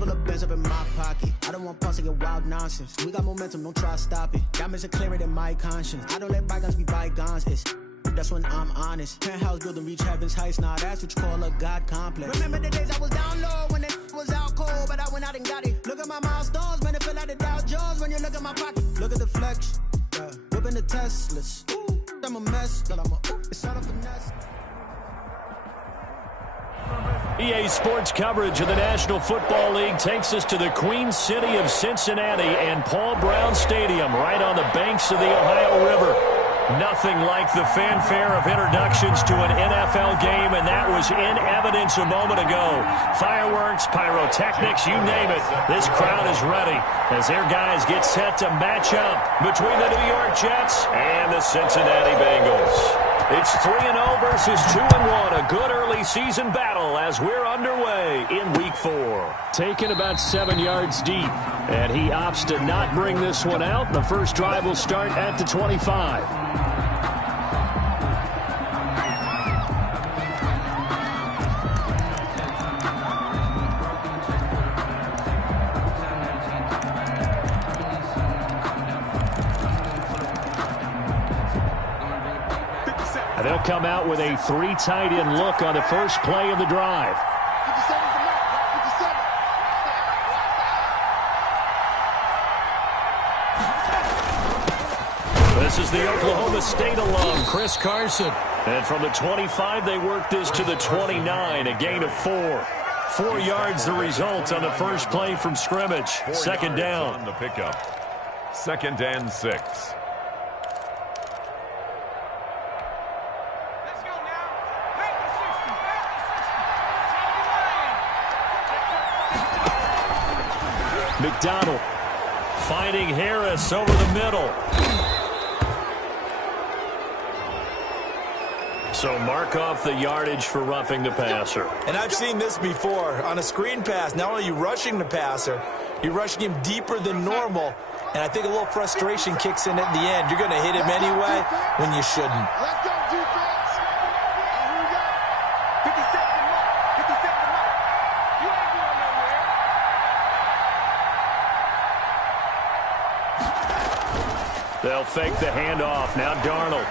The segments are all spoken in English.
Couple of bands up in my pocket. I don't want pause to get wild nonsense. We got momentum, don't try to stop it. Diamonds are clearer than my conscience. I don't let bygones be bygones. That's when I'm honest. Penthouse building, reach heaven's heights. Nah, that's what you call a God complex. Remember the days I was down low when it was out cold, but I went out and got it. Look at my milestones, man, it feel like the Dow Jones when you look at my pocket. Look at the flex, yeah. Whipping the Teslas. Ooh, I'm a mess, but it's all a finesse. EA Sports coverage of the National Football League takes us to the Queen City of Cincinnati and Paul Brown Stadium right on the banks of the Ohio River. Nothing like the fanfare of introductions to an NFL game, and that was in evidence a moment ago. Fireworks, pyrotechnics, you name it. This crowd is ready as their guys get set to match up between the New York Jets and the Cincinnati Bengals. It's 3-0 versus 2-1, a good early season battle as we're underway in Week 4. Taken about 7 yards deep, and he opts to not bring this one out. The first drive will start at the 25. They'll come out with a 3 tight end look on the first play of the drive. This is the Oklahoma State alum, Chris Carson. And from the 25, they work this to the 29, a gain of 4. 4 yards the result on the first play from scrimmage. Second down. On the pickup. 2nd and 6. McDonald finding Harris over the middle. So mark off the yardage for roughing the passer. And I've seen this before. On a screen pass, not only are you rushing the passer, you're rushing him deeper than normal. And I think a little frustration kicks in at the end. You're going to hit him anyway when you shouldn't. Let's go, defense. Here we go. 50-second mark. 50-second mark. You ain't going nowhere. They'll fake the handoff. Now Darnold.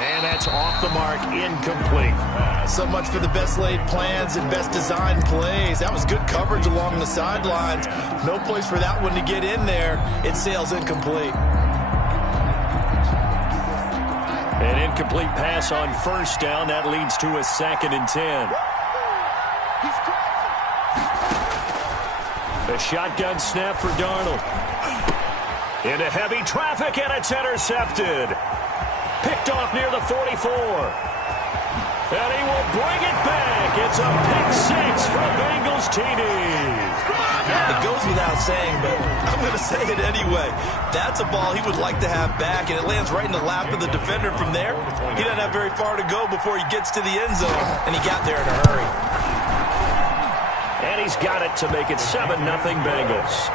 And that's off the mark, incomplete. So much for the best laid plans and best designed plays. That was good coverage along the sidelines. No place for that one to get in there. It sails incomplete. An incomplete pass on first down. That leads to a 2nd and 10. A shotgun snap for Darnold. Into heavy traffic, and it's intercepted. Picked off near the 44. And he will bring it back. It's a pick 6 for Bengals TD. It goes without saying, but I'm going to say it anyway. That's a ball he would like to have back, and it lands right in the lap of the defender from there. He doesn't have very far to go before he gets to the end zone, and he got there in a hurry. And he's got it to make it 7-0 Bengals.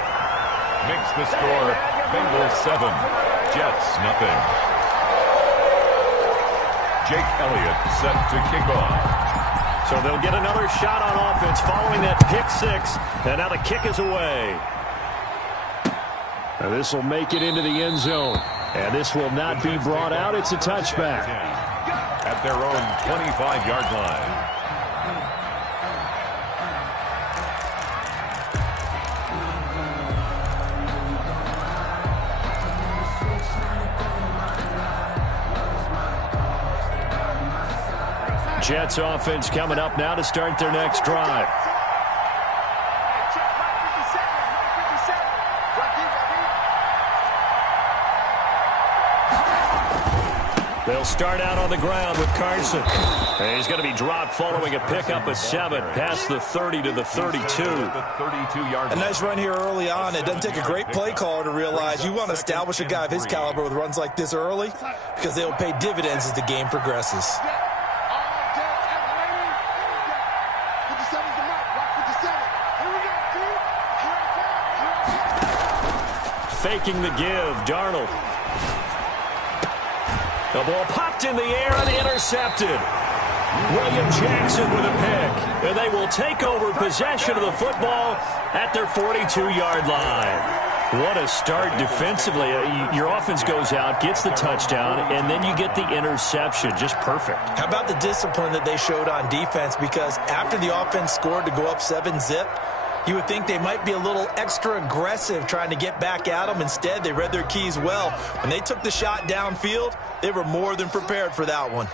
Makes the score Bengals 7, Jets nothing. Jake Elliott set to kick off. So they'll get another shot on offense following that pick 6. And now the kick is away. And this will make it into the end zone. And this will not be brought out. It's a touchback. At their own 25-yard line. Jets offense coming up now to start their next drive. They'll start out on the ground with Carson. And he's going to be dropped following a pickup of 7 past the 30 to the 32. A nice run here early on. It doesn't take a great play caller to realize you want to establish a guy of his caliber with runs like this early because they will pay dividends as the game progresses. Faking the give, Darnold. The ball popped in the air and intercepted. William Jackson with a pick. And they will take over possession of the football at their 42-yard line. What a start defensively. Your offense goes out, gets the touchdown, and then you get the interception. Just perfect. How about the discipline that they showed on defense? Because after the offense scored to go up 7-zip, you would think they might be a little extra aggressive trying to get back at them. Instead, they read their keys well. When they took the shot downfield, they were more than prepared for that one.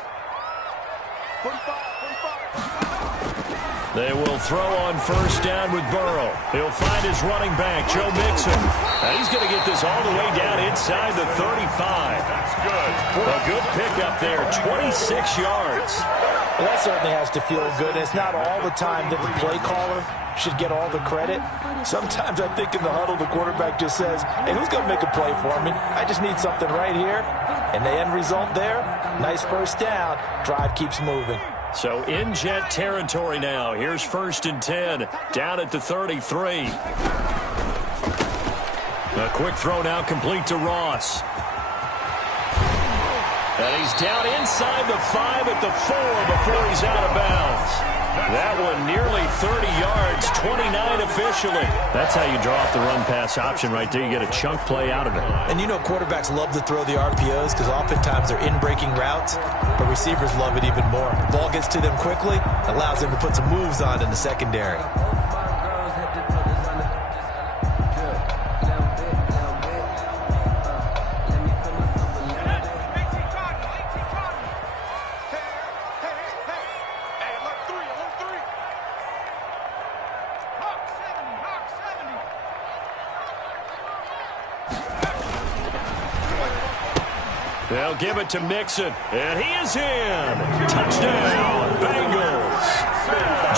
They will throw on first down with Burrow. He'll find his running back, Joe Mixon. And he's going to get this all the way down inside the 35. That's good. A good pickup there, 26 yards. Well, that certainly has to feel good. It's not all the time that the play caller should get all the credit. Sometimes I think in the huddle, the quarterback just says, hey, who's going to make a play for me? I just need something right here. And the end result there, nice first down. Drive keeps moving. So in Jet territory now. Here's 1st and 10, down at the 33. A quick throw now complete to Ross. And he's down inside the 5 at the 4 before he's out of bounds. That one nearly 30 yards, 29 officially. That's how you draw off the run-pass option right there. You get a chunk play out of it. And you know quarterbacks love to throw the RPOs because oftentimes they're in-breaking routes, but receivers love it even more. The ball gets to them quickly, allows them to put some moves on in the secondary. They'll give it to Mixon, and he is in. Touchdown, Bengals.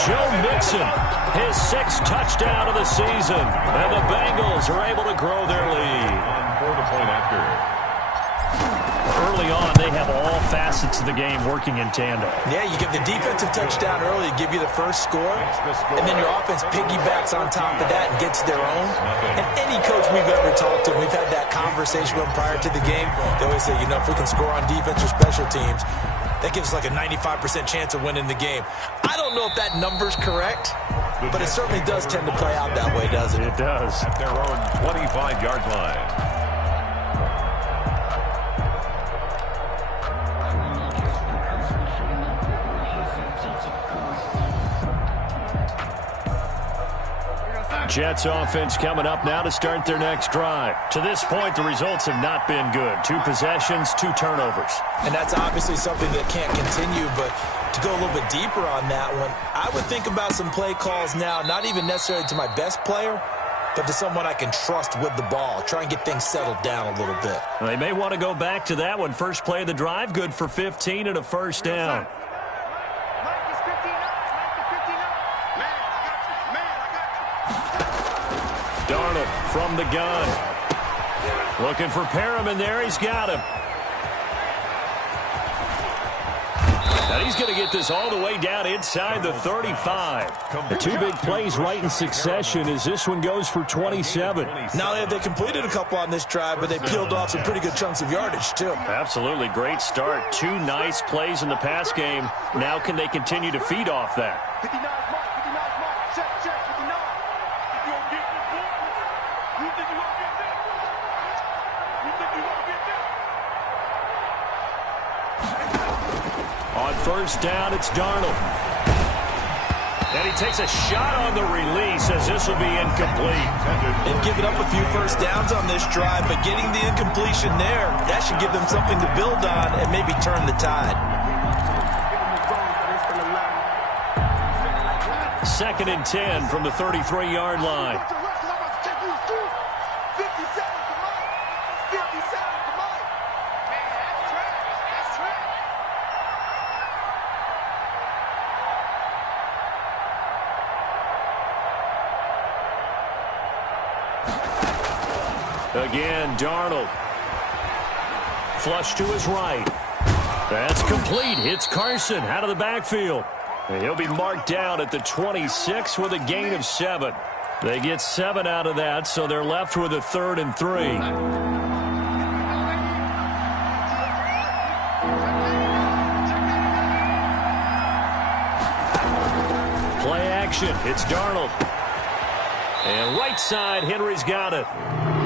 Joe Mixon, his 6th touchdown of the season, and the Bengals are able to grow their lead. For the point after. Early on, they have all facets of the game working in tandem. Yeah, you get the defensive touchdown early, give you the first score, and then your offense piggybacks on top of that and gets their own. And any coach we've ever talked to, we've had that conversation with them prior to the game. They always say, you know, if we can score on defense or special teams, that gives us like a 95% chance of winning the game. I don't know if that number's correct, but it certainly does tend to play out that way, doesn't it? It does. At their own 25-yard line. Jets offense coming up now to start their next drive. To this point, the results have not been good. 2 possessions, 2 turnovers. And that's obviously something that can't continue, but to go a little bit deeper on that one, I would think about some play calls now, not even necessarily to my best player, but to someone I can trust with the ball. Try and get things settled down a little bit. They may want to go back to that one. First play of the drive, good for 15 and a first down. Darnold from the gun. Looking for Perriman there. He's got him. And he's going to get this all the way down inside the 35. The 2 big plays right in succession as this one goes for 27. Not only have they completed a couple on this drive, but they peeled off some pretty good chunks of yardage, too. Absolutely. Great start. 2 nice plays in the pass game. Now can they continue to feed off that? 59 mark, 59 mark. Check, 59. You won't get this one. You think you won't get this? You think you won't get this? On first down, it's Darnold. And he takes a shot on the release as this will be incomplete. They've given up a few first downs on this drive, but getting the incompletion there, that should give them something to build on and maybe turn the tide. 2nd and 10 from the 33-yard line. Again, Darnold. Flush to his right. That's complete. Hits Carson out of the backfield. And he'll be marked down at the 26 with a gain of 7. They get 7 out of that, so they're left with a 3rd and 3. Play action. It's Darnold. And right side, Henry's got it.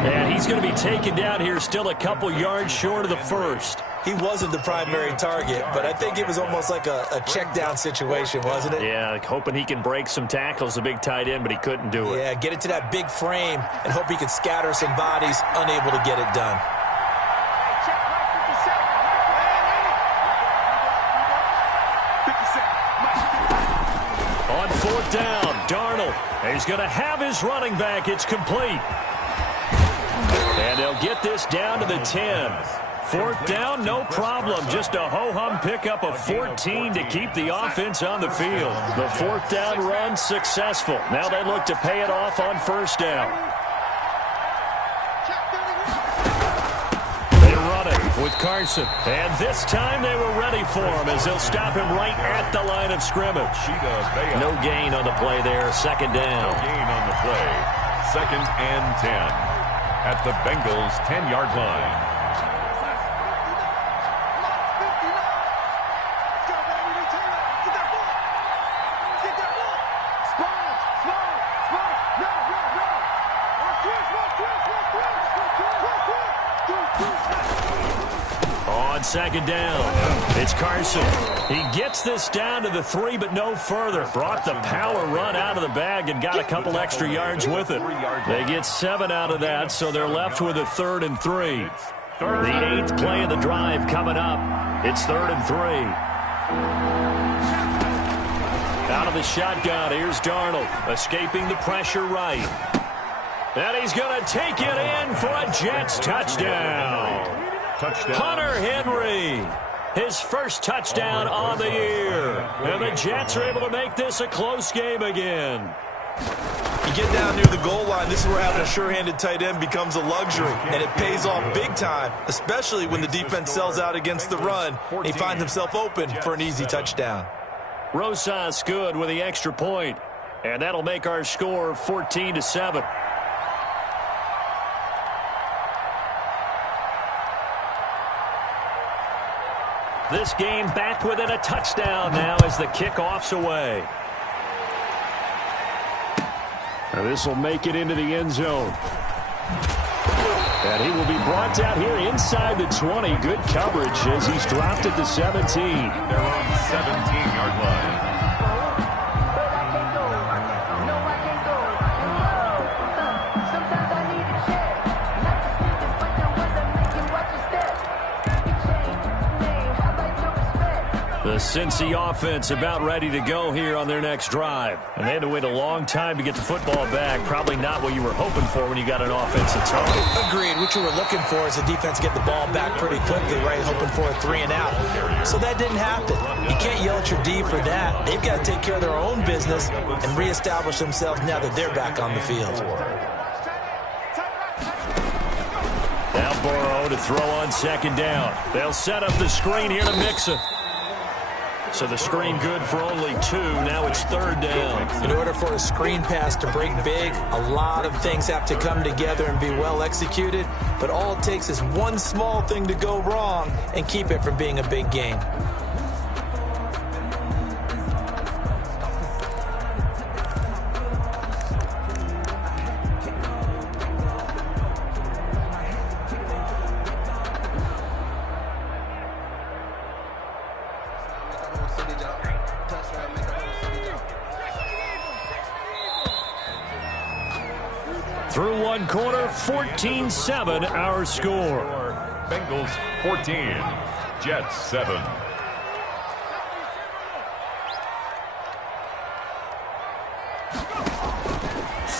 And he's going to be taken down here, still a couple yards short of the first. He wasn't the primary target, but I think it was almost like a check down situation, wasn't it? Yeah, hoping he can break some tackles, the big tight end, but he couldn't do it. Yeah, get it to that big frame and hope he can scatter some bodies, unable to get it done. On fourth down, Darnold. He's going to have his running back. It's complete. And they'll get this down to the 10. Fourth down, no problem. Just a ho-hum pickup of 14 to keep the offense on the field. The fourth down run successful. Now they look to pay it off on first down. They run it with Carson. And this time they were ready for him as they'll stop him right at the line of scrimmage. No gain on the play there. Second down. No gain on the play. 2nd and 10 at the Bengals' 10-yard line. On second down, it's Carson. He gets this down to the 3, but no further. Brought the power run out of the bag and got a couple extra yards with it. They get 7 out of that, so they're left with a 3rd and 3. The 8th play of the drive coming up. It's 3rd and 3. Out of the shotgun, here's Darnold, escaping the pressure right. And he's going to take it in for a Jets touchdown. Hunter Henry, his first touchdown on the year. And the Jets are able to make this a close game again. You get down near the goal line, this is where having a sure-handed tight end becomes a luxury, and it pays off big time, especially when the defense sells out against the run. He finds himself open for an easy touchdown. Rosas good with the extra point, and that'll make our score 14-7. This game back within a touchdown now as the kickoff's away. Now this will make it into the end zone. And he will be brought down here inside the 20. Good coverage as he's dropped at the 17. They're on 17-yard line. The Cincy offense about ready to go here on their next drive. And they had to wait a long time to get the football back. Probably not what you were hoping for when you got an offense that's home. Agreed. What you were looking for is the defense get the ball back pretty quickly, right? Hoping for a 3 and out. So that didn't happen. You can't yell at your D for that. They've got to take care of their own business and reestablish themselves now that they're back on the field. Now Burrow to throw on second down. They'll set up the screen here to Mixon. So the screen good for only 2. Now it's 3rd down. In order for a screen pass to break big, a lot of things have to come together and be well executed. But all it takes is one small thing to go wrong and keep it from being a big game. Through one quarter, 14-7 our score. Bengals 14, Jets 7.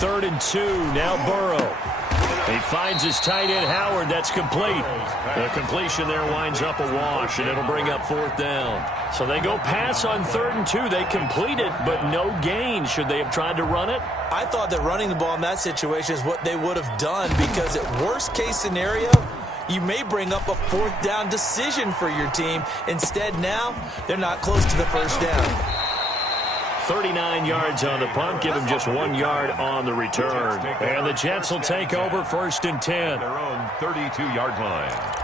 Third and 2, now Burrow. He finds his tight end Howard. That's complete. The completion there winds up a wash, and it'll bring up 4th down. So they go pass on 3rd and 2. They complete it, but no gain. Should they have tried to run it? I thought that running the ball in that situation is what they would have done, because at worst case scenario, you may bring up a 4th down decision for your team. Instead now, they're not close to the first down. 39 yards on the punt, give him just 1 yard on the return. And the Jets will take over 1st and 10. Their own 32-yard line.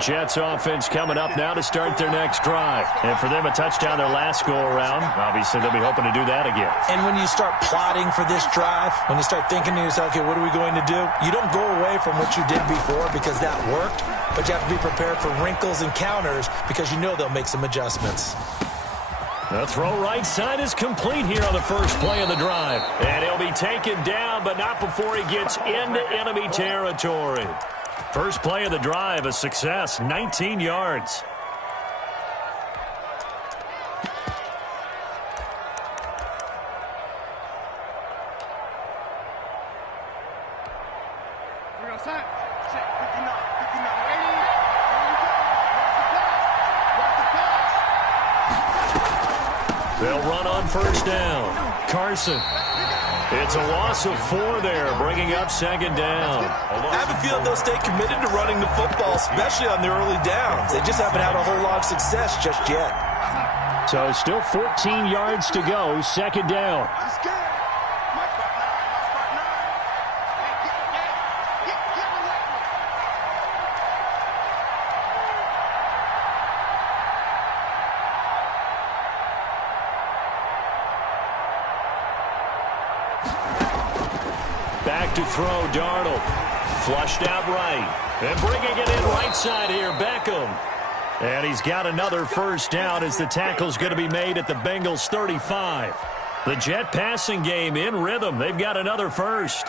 Jets offense coming up now to start their next drive. And for them, a touchdown their last go-around. Obviously, they'll be hoping to do that again. And when you start plotting for this drive, when you start thinking to yourself, okay, what are we going to do? You don't go away from what you did before because that worked, but you have to be prepared for wrinkles and counters because you know they'll make some adjustments. The throw right side is complete here on the first play of the drive. And he'll be taken down, but not before he gets into enemy territory. First play of the drive, a success, 19 yards. We're going to sign. Check, 59, 59, 80. They'll run on first down. Carson. It's a loss of 4 there, bringing up second down. I have a feeling they'll stay committed to running the football, especially on the early downs. They just haven't had a whole lot of success just yet. So still 14 yards to go, second down. Back to throw, Darnold. Flushed out right. And bringing it in right side here, Beckham. And he's got another first down as the tackle's going to be made at the Bengals 35. The Jet passing game in rhythm. They've got another first.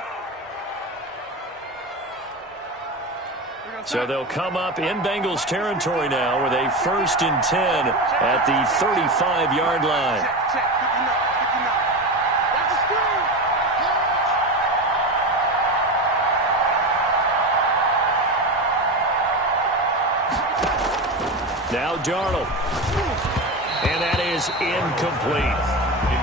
So they'll come up in Bengals territory now with a 1st and 10 at the 35-yard line. Now Darnold. And that is incomplete.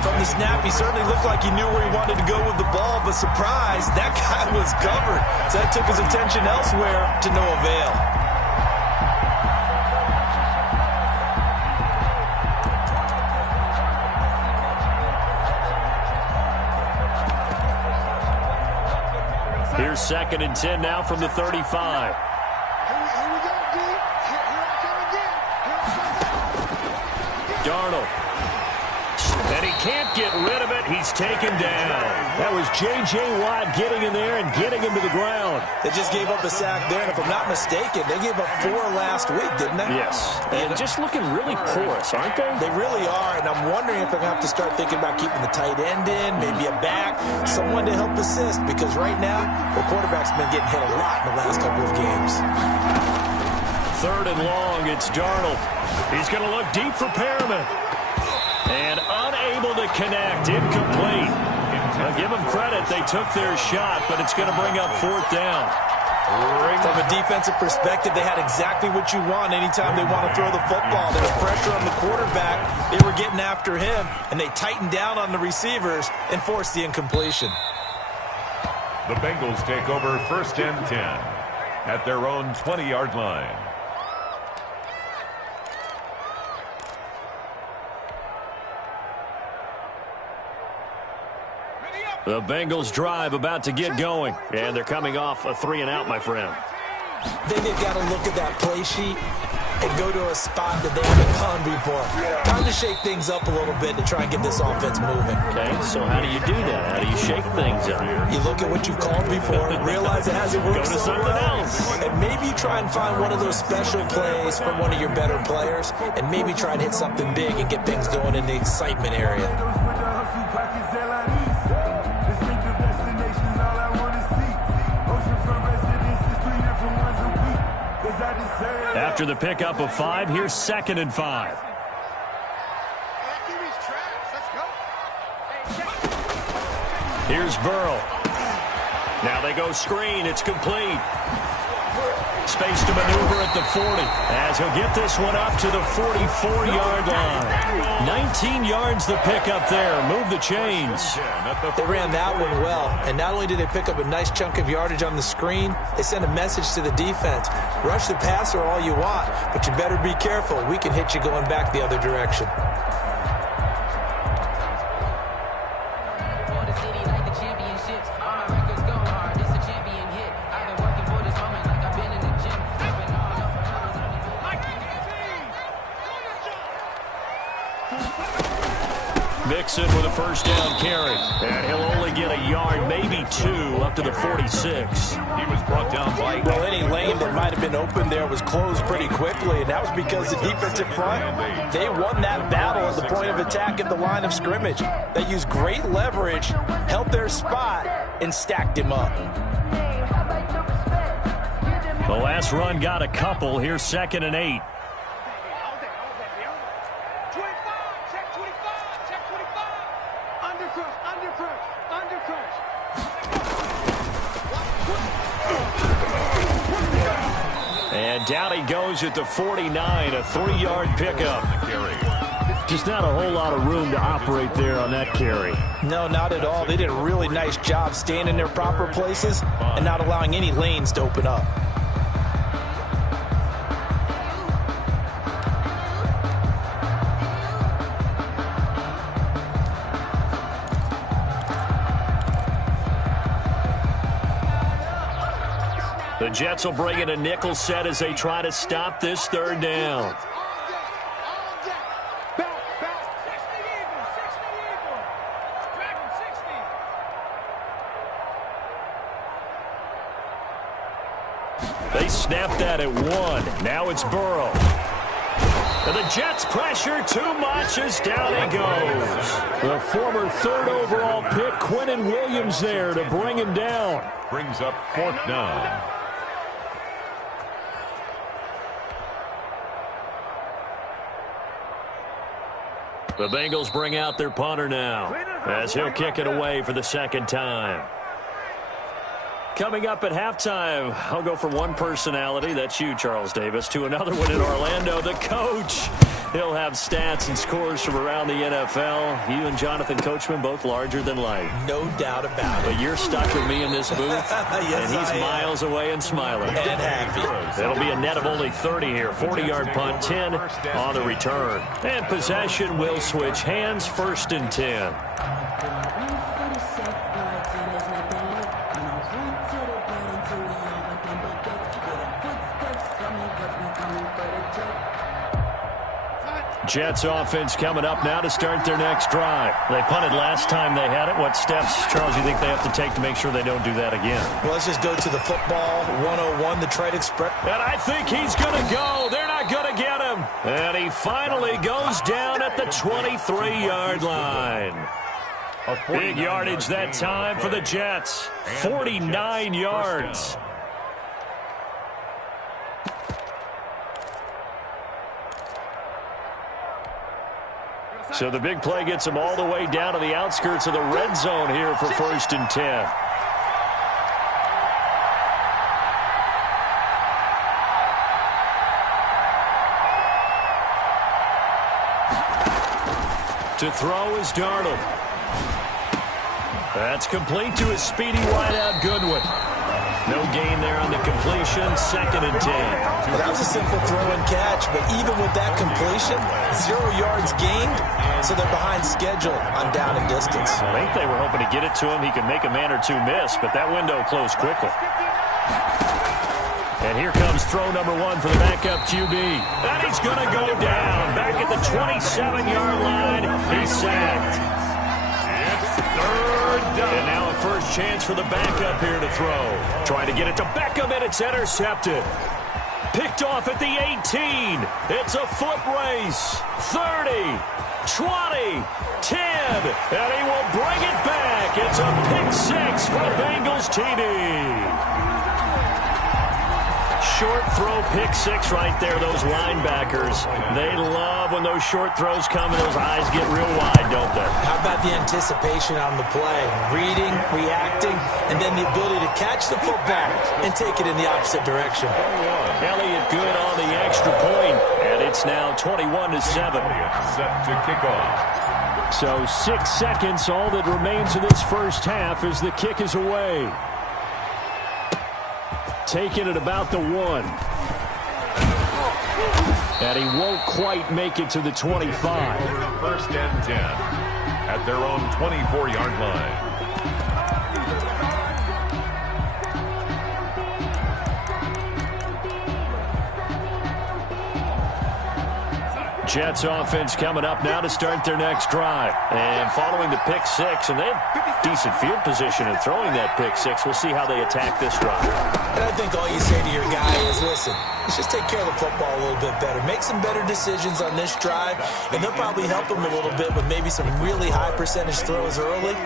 From the snap, he certainly looked like he knew where he wanted to go with the ball, but surprise, that guy was covered. So that took his attention elsewhere to no avail. Here's 2nd and 10 now from the 35. Darnold. And he can't get rid of it. He's taken down. That was J.J. Watt getting in there and getting him to the ground. They just gave up a sack there, and if I'm not mistaken, they gave up 4 last week, didn't they? Yes. And just looking really porous, aren't they? They really are, and I'm wondering if they're going to have to start thinking about keeping the tight end in, maybe a back, someone to help assist, because right now, the quarterback's been getting hit a lot in the last couple of games. 3rd and long, it's Darnold. He's going to look deep for Perriman. And unable to connect, incomplete. I'll give them credit, they took their shot, but it's going to bring up 4th down. From a defensive perspective, they had exactly what you want anytime they want to throw the football. There was pressure on the quarterback. They were getting after him, and they tightened down on the receivers and forced the incompletion. The Bengals take over 1st and 10 at their own 20-yard line. The Bengals drive about to get going, and they're coming off a 3-and-out, my friend. Then they've got to look at that play sheet and go to a spot that they haven't gone before. Time to shake things up a little bit to try and get this offense moving. Okay, so how do you do that? How do you shake things up? You look at what you called before, realize it hasn't worked Go to so something well, else. and maybe you try and find one of those special plays from one of your better players, and maybe try and hit something big and get things going in the excitement area. After the pickup of 5, here's 2nd and 5. Here's Burrow. Now they go screen. It's complete. Space to maneuver at the 40 as he'll get this one up to the 44-yard line. 19 yards the pickup there. Move the chains. They ran that one well, and not only did they pick up a nice chunk of yardage on the screen, they sent a message to the defense. Rush the passer all you want, but you better be careful. We can hit you going back the other direction. Jackson with a first down carry. And he'll only get a yard, maybe 2, up to the 46. He was brought down by... Well, any lane that might have been open there was closed pretty quickly, and that was because the defensive front, they won that battle at the point of attack at the line of scrimmage. They used great leverage, held their spot, and stacked him up. The last run got a couple. Here's 2nd and 8. And down he goes at the 49, a 3-yard pickup. Just not a whole lot of room to operate there on that carry. No, not at all. They did a really nice job staying in their proper places and not allowing any lanes to open up. The Jets will bring in a nickel set as they try to stop this 3rd down. They snapped that at 1. Now it's Burrow. And the Jets pressure too much as down he goes. The former 3rd overall pick, Quinnen Williams, there to bring him down. Brings up 4th down. The Bengals bring out their punter now as he'll kick it away for the 2nd time. Coming up at halftime, I'll go from one personality, that's you, Charles Davis, to another one in Orlando, the coach. He'll have stats and scores from around the NFL. You and Jonathan Coachman, both larger than life. No doubt about it. But you're stuck with me in this booth, yes, and he's miles away and smiling. And happy. It'll be a net of only 30 here. 40-yard punt, 10 on the return. And possession will switch hands, 1st and 10. Jets offense coming up now to start their next drive. They punted last time they had it. What steps, Charles, you think they have to take to make sure they don't do that again? Well, let's just go to the football 101, the trade express. And I think he's going to go. They're not going to get him. And he finally goes down at the 23-yard line. Big yardage that time for the Jets. 49 yards. So the big play gets them all the way down to the outskirts of the red zone here for 1st and 10. To throw is Darnold. That's complete to his speedy wideout Goodwin. No gain there on the completion, 2nd and 10. Well, that was a simple throw and catch, but even with that completion, 0 yards gained, so they're behind schedule on down and distance. I think they were hoping to get it to him. He could make a man or two miss, but that window closed quickly. And here comes throw number 1 for the backup QB. And he's going to go down. Back at the 27-yard line, he's sacked. It's 3rd down. And now a first chance for the backup here to throw. Trying to get it to Beckham, and it's intercepted. Picked off at the 18. It's a foot race. 30, 20, 10, and he will bring it back. It's a pick 6 for the Bengals TD. Short throw, pick 6 right there. Those linebackers, they love when those short throws come and those eyes get real wide, don't they? How about the anticipation on the play? Reading, reacting, and then the ability to catch the football and take it in the opposite direction. Elliott good on the extra point, and it's now 21-7. Set to kick off. So 6 seconds, all that remains of this first half as the kick is away. Taking it about the 1. And he won't quite make it to the 25. 1st and 10 at their own 24-yard line. Jets offense coming up now to start their next drive. And following the pick six, and they have decent field position in throwing that pick six. We'll see how they attack this drive. And I think all you say to your guy is, listen, let's just take care of the football a little bit better. Make some better decisions on this drive, and they'll probably help him a little bit with maybe some really high percentage throws early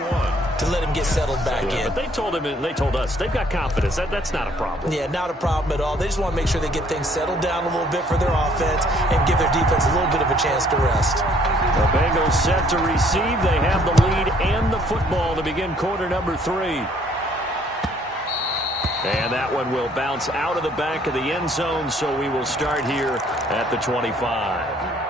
to let him get settled back in. But they told him, and they told us, they've got confidence. That's not a problem. Yeah, not a problem at all. They just want to make sure they get things settled down a little bit for their offense and give their defense a little bit of a chance to rest. The Bengals set to receive. They have the lead and the football to begin quarter number 3. And that one will bounce out of the back of the end zone, so we will start here at the 25.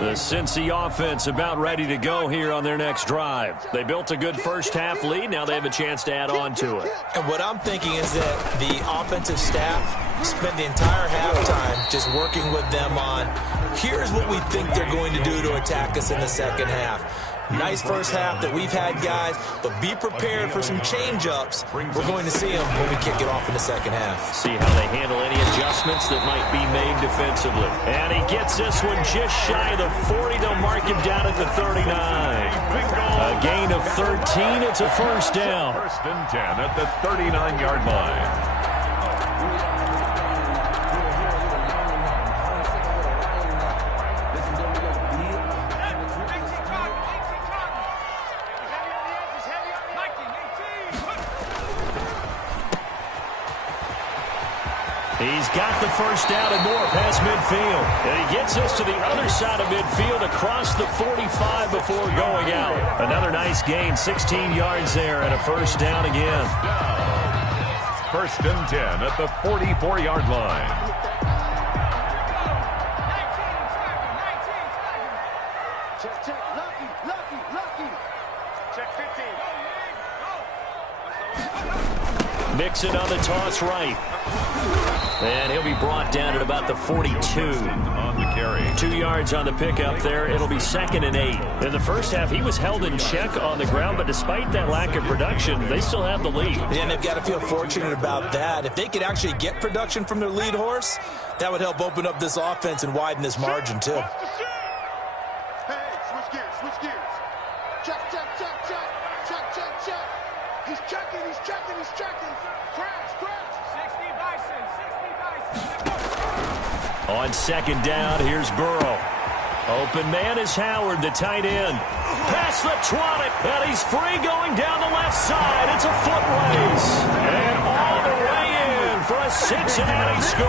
The Cincy offense about ready to go here on their next drive. They built a good first-half lead. Now they have a chance to add on to it. And what I'm thinking is that the offensive staff spent the entire halftime just working with them on, here's what we think they're going to do to attack us in the second half. Nice first half that we've had, guys, but be prepared for some change-ups. We're going to see them when we kick it off in the second half. See how they handle any adjustments that might be made defensively. And he gets this one just shy of the 40. They'll mark him down at the 39. A gain of 13. It's a first down. First and 10 at the 39-yard line. He's got the first down and more past midfield. And he gets us to the other side of midfield across the 45 before going out. Another nice gain, 16 yards there, and a first down again. First and 10 at the 44-yard line. Check, lucky. Check 15. Mixon on the toss right. And he'll be brought down at about the 42. On the carry. 2 yards on the pickup there. It'll be 2nd and 8. In the first half, he was held in check on the ground, but despite that lack of production, they still have the lead. And they've got to feel fortunate about that. If they could actually get production from their lead horse, that would help open up this offense and widen this margin, too. Hey, switch gears. Check. He's checking. Crash. 60 Bison. On second down, here's Burrow. Open man is Howard, the tight end. Pass the 20, and he's free going down the left side. It's a foot race. And all the way in for a Cincinnati score.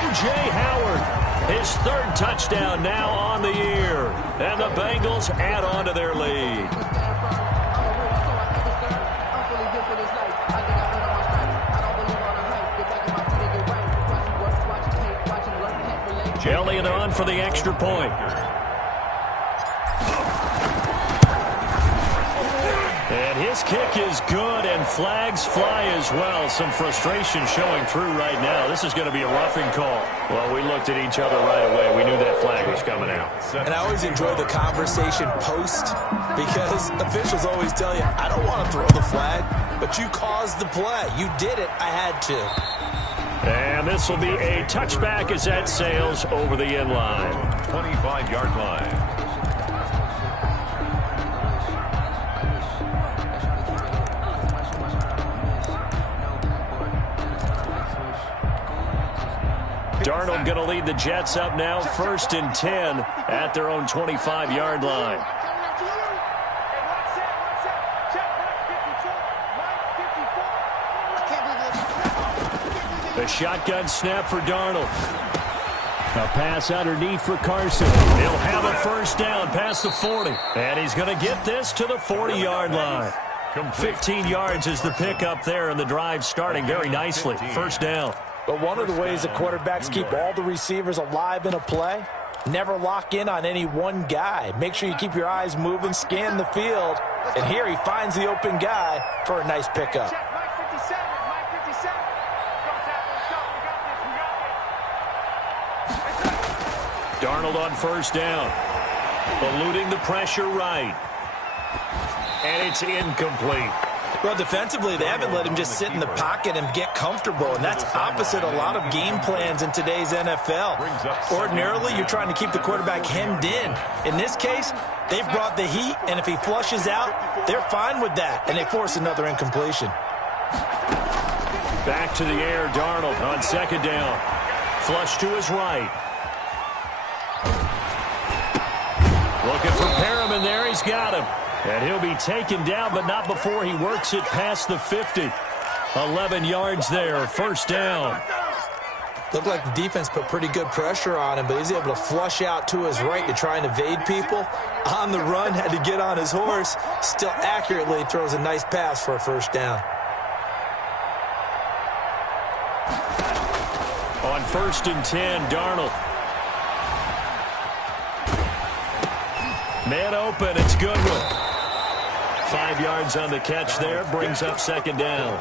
O.J. Howard, his 3rd touchdown now on the year. And the Bengals add on to their lead. Elliott on for the extra point. And his kick is good, and flags fly as well. Some frustration showing through right now. This is going to be a roughing call. Well, we looked at each other right away. We knew that flag was coming out. And I always enjoy the conversation post, because officials always tell you, I don't want to throw the flag, but you caused the play. You did it. I had to. And this will be a touchback as that sails over the end line. 25-yard line. Darnold going to lead the Jets up now, 1st and 10 at their own 25-yard line. A shotgun snap for Darnold. A pass underneath for Carson. He'll have a first down past the 40. And he's going to get this to the 40-yard line. 15 yards is the pickup there, and the drive starting very nicely. First down. But one of the ways that quarterbacks keep all the receivers alive in a play, never lock in on any one guy. Make sure you keep your eyes moving, scan the field. And here he finds the open guy for a nice pickup. Darnold on first down. Eluding the pressure right. And it's incomplete. Well, defensively, they haven't let him just sit in the pocket and get comfortable, and that's opposite a lot of game plans in today's NFL. Ordinarily, you're trying to keep the quarterback hemmed in. In this case, they've brought the heat, and if he flushes out, they're fine with that, and they force another incompletion. Back to the air, Darnold on second down. Flush to his right. Looking for Perriman there. He's got him. And he'll be taken down, but not before he works it past the 50. 11 yards there, first down. Looked like the defense put pretty good pressure on him, but he's able to flush out to his right to try and evade people. On the run, had to get on his horse. Still accurately throws a nice pass for a first down. On 1st and 10, Darnold. Man open, it's Goodwin. 5 yards on the catch there, brings up second down.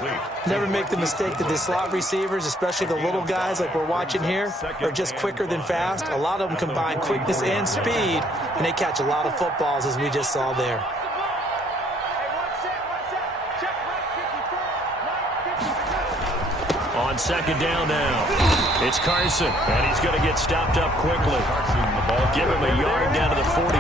Never make the mistake that the slot receivers, especially the little guys like we're watching here, are just quicker than fast. A lot of them combine quickness and speed, and they catch a lot of footballs, as we just saw there. On second down now, it's Carson, and he's going to get stopped up quickly. Give him a yard down to the 43.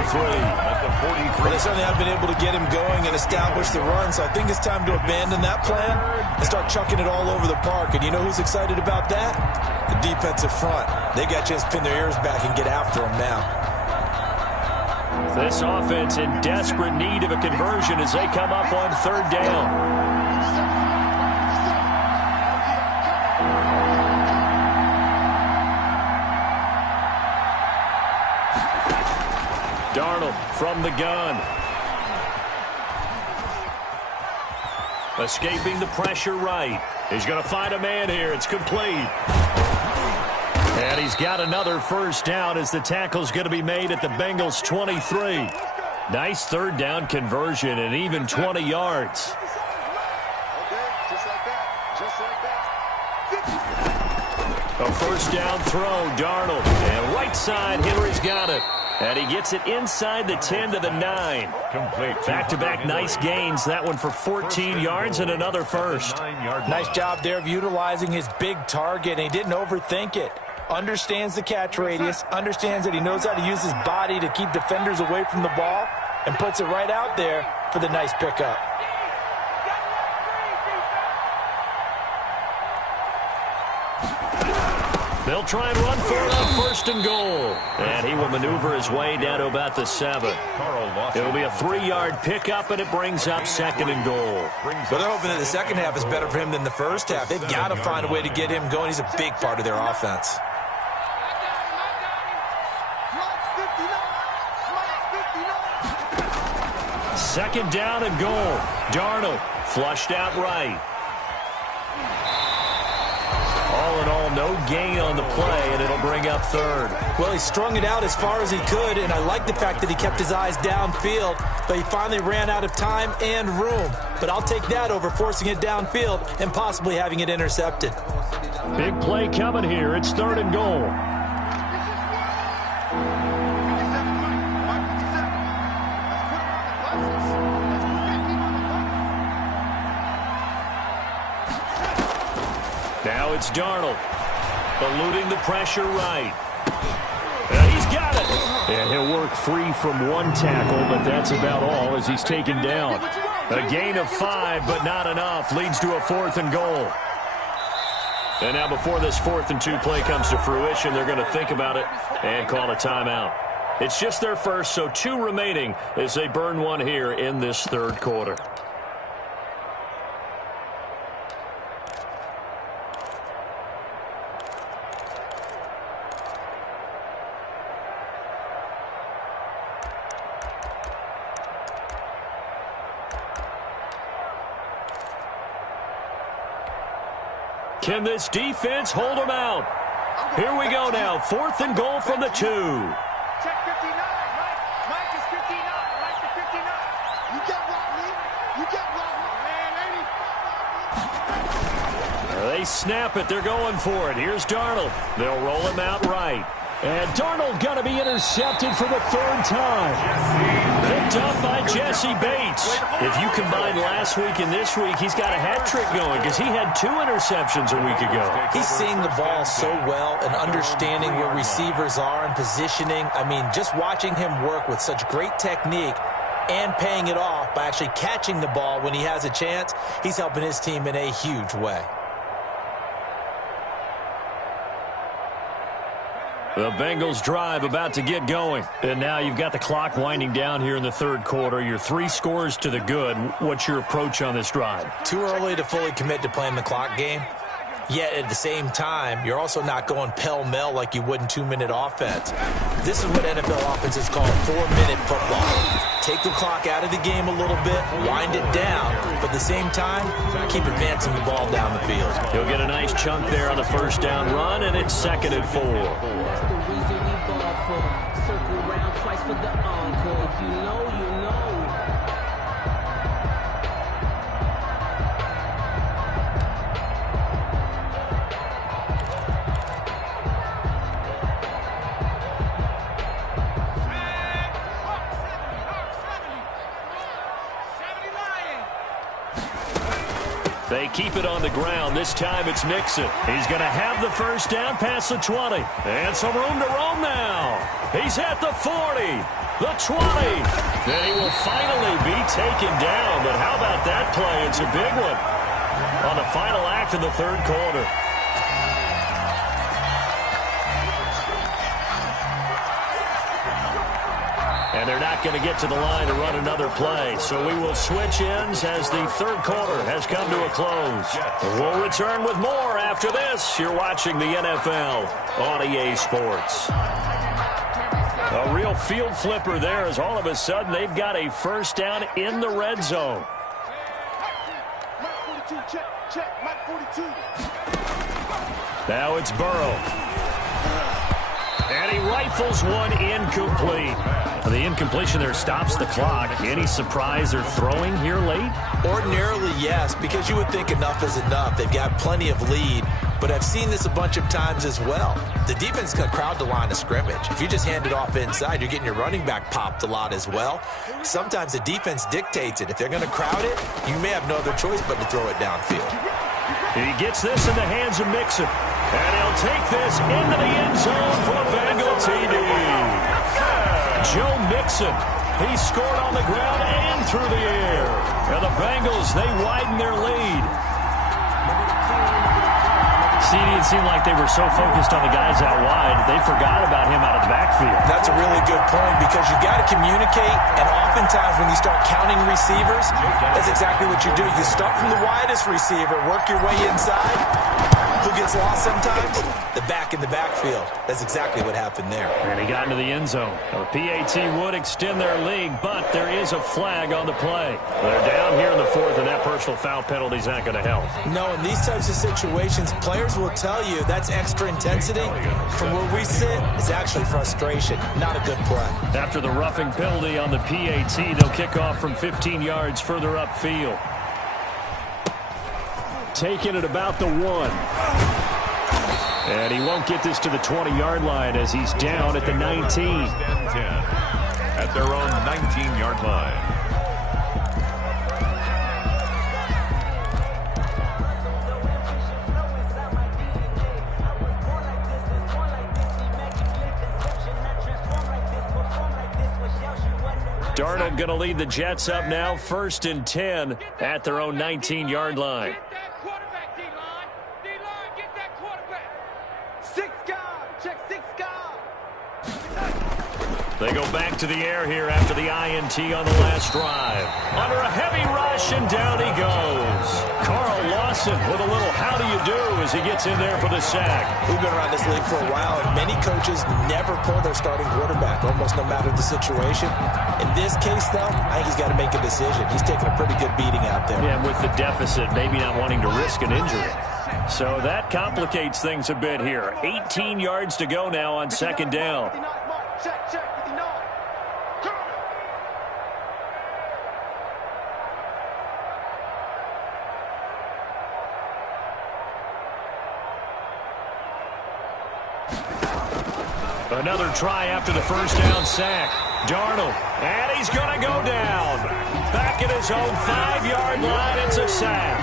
Well, they certainly have been able to get him going and establish the run, so I think it's time to abandon that plan and start chucking it all over the park. And you know who's excited about that? The defensive front. They got a chance to pin their ears back and get after him now. This offense in desperate need of a conversion as they come up on third down. Darnold from the gun. Escaping the pressure right. He's going to find a man here. It's complete. And he's got another first down as the tackle's going to be made at the Bengals 23. Nice third down conversion and even 20 yards. A first down throw, Darnold. And right side, Henry's got it. And he gets it inside the 10 to the 9. Back-to-back nice gains. That one for 14 yards and another first. Nice job there of utilizing his big target. And he didn't overthink it. Understands the catch radius. Understands that he knows how to use his body to keep defenders away from the ball. And puts it right out there for the nice pickup. They'll try and run for it on first and goal. And he will maneuver his way down to about the 7. It'll be a 3-yard pickup, and it brings up second and goal. But they're hoping that the second half is better for him than the first half. They've got to find a way to get him going. He's a big part of their offense. Second down and goal. Darnold flushed out right. All in all, no gain on the play, and it'll bring up third. Well, he strung it out as far as he could, and I like the fact that he kept his eyes downfield, but he finally ran out of time and room. But I'll take that over forcing it downfield and possibly having it intercepted. Big play coming here. It's third and goal. Now it's Darnold, eluding the pressure right. And he's got it. And he'll work free from one tackle, but that's about all as he's taken down. A gain of 5, but not enough. Leads to a 4th and goal. And now before this 4th and 2 play comes to fruition, they're going to think about it and call a timeout. It's just their first, so 2 remaining as they burn one here in this third quarter. Can this defense hold them out? Here we go now. 4th and goal from the 2. Check 59, Mike. Mike is 59. Mike is 59. You get Rodney. You get Rodney. Man, They snap it. They're going for it. Here's Darnold. They'll roll him out right. And Darnold going to be intercepted for the third time. Picked up by Jesse Bates. If you combine last week and this week, he's got a hat trick going because he had 2 interceptions a week ago. He's seeing the ball so well and understanding where receivers are and positioning. I mean, just watching him work with such great technique and paying it off by actually catching the ball when he has a chance, he's helping his team in a huge way. The Bengals drive about to get going. And now you've got the clock winding down here in the third quarter. You're 3 scores to the good. What's your approach on this drive? Too early to fully commit to playing the clock game. Yet at the same time, you're also not going pell-mell like you would in 2-minute offense. This is what NFL offenses call 4-minute football. Take the clock out of the game a little bit, wind it down, but at the same time, keep advancing the ball down the field. He'll get a nice chunk there on the first down run, and it's 2nd and 4. That's the reason we ball for. Circle round twice for the encore. If you know, you know. They keep it on the ground. This time it's Mixon. He's going to have the first down past the 20. And some room to roam now. He's at the 40, the 20. Then he will finally be taken down. But how about that play? It's a big one on the final act of the third quarter. And they're not going to get to the line to run another play. So we will switch ends as the third quarter has come to a close. We'll return with more after this. You're watching the NFL on EA Sports. A real field flipper there as all of a sudden they've got a first down in the red zone. Now it's Burrow. And he rifles one incomplete. The incompletion there stops the clock. Any surprise they're throwing here late? Ordinarily, yes, because you would think enough is enough. They've got plenty of lead, but I've seen this a bunch of times as well. The defense can crowd the line of scrimmage. If you just hand it off inside, you're getting your running back popped a lot as well. Sometimes the defense dictates it. If they're going to crowd it, you may have no other choice but to throw it downfield. He gets this in the hands of Mixon. And he'll take this into the end zone for a Bengal TD. Joe Mixon, he scored on the ground and through the air. And the Bengals, they widen their lead. It seemed like they were so focused on the guys out wide, they forgot about him out of the backfield. That's a really good point because you've got to communicate, and oftentimes when you start counting receivers, that's exactly what you do. You start from the widest receiver, work your way inside. Who gets lost sometimes? The back in the backfield. That's exactly what happened there. And he got into the end zone. A PAT would extend their lead, but there is a flag on the play. They're down here in the fourth, and that personal foul penalty is not going to help. No, in these types of situations, players will tell you that's extra intensity. From where we sit, it's actually frustration. Not a good play. After the roughing penalty on the PAT, they'll kick off from 15 yards further upfield. Taking it about the 1. And he won't get this to the 20-yard line as he's down at the 19. 10 at their own 19-yard line. Darnold going to lead the Jets up now, 1st and 10 at their own 19-yard line. They go back to the air here after the INT on the last drive. Under a heavy rush, and down he goes. Carl Lawson with a little how do you do as he gets in there for the sack. We've been around this league for a while, and many coaches never pull their starting quarterback, almost no matter the situation. In this case, though, I think he's got to make a decision. He's taking a pretty good beating out there. Yeah, with the deficit, maybe not wanting to risk an injury. So that complicates things a bit here. 18 yards to go now on 2nd down. Another try after the first down sack. Darnold, and he's going to go down. Back at his own 5-yard line, it's a sack.